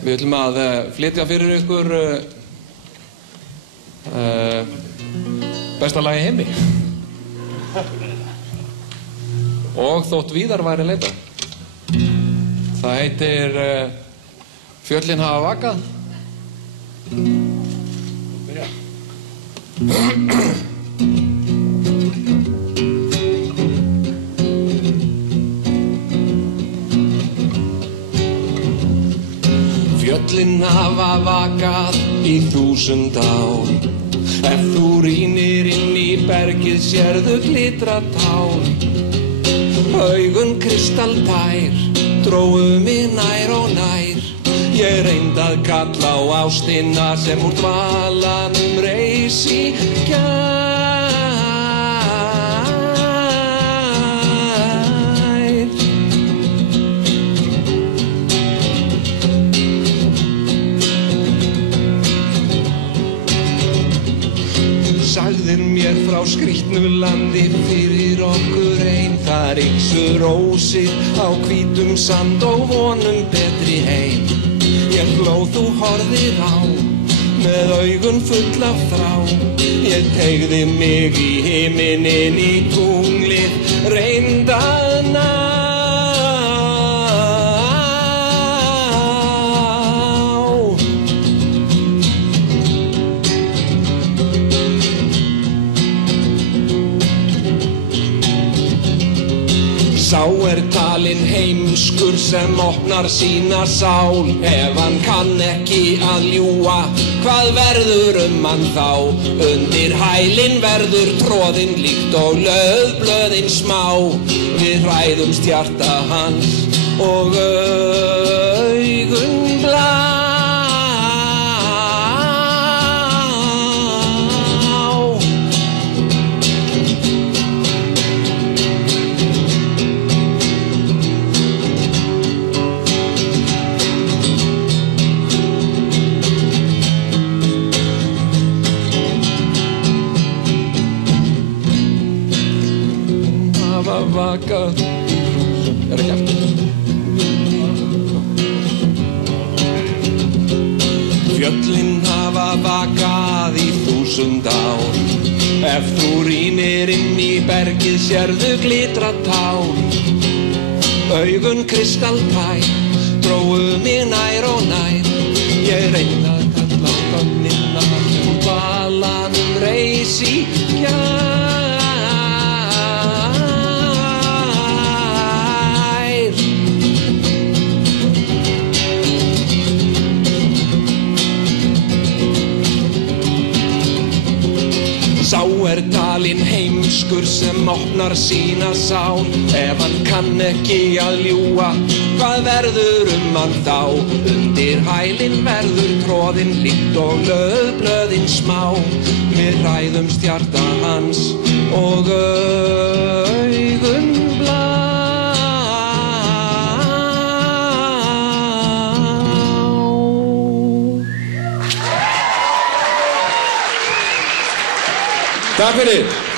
Við ætlum að flytja fyrir ykkur besta lag í heimi. Og þótt víðar væri leitað. Það heitir Fjöllin hafa vakað. Fjöllin hafa vakað í 1000 ár. Ef þú rýnir inn í bergið sérðu glitra tár. Augun kristaltær drógu mig nær og nær. Ég reyndi að kalla á ástina sem úr dvalanum reis í gær. Sagðir mér frá skrýtnu landi fyrir okkur ein. Þar yksu rósir á hvítum sand og vonum betri heim. Ég hló, þú horfðir á, með augun full af þrá. Ég teygði mig í himinin í tunglið, reyndi að ná. Sá talinn heimskur sem opnar sína sál. Ef hann kann ekki að ljúga, hvað verður hann þá? Undir hælinn verður troðinn líkt og laufblöðin smá. Við hræðumst hjarta hans og augun blá. Vakað ekki aftur. Fjöllin hafa vakað í 1000 ár. Ef þú rýnir inn í bergið sérðu glitra tár. Augun kristaltær drógu mig nær og nær. Ég reyndi að kalla á gögnina sem úr dvalanum reis í gær. Sá talinn heimskur sem opnar sína sál. Ef hann kann ekki að ljúga, hvað verður hann þá? Undir hælinn verður troðinn líkt og laufblöðin smá. Við hræðumst hjarta hans og augun blá. Takk fyrir.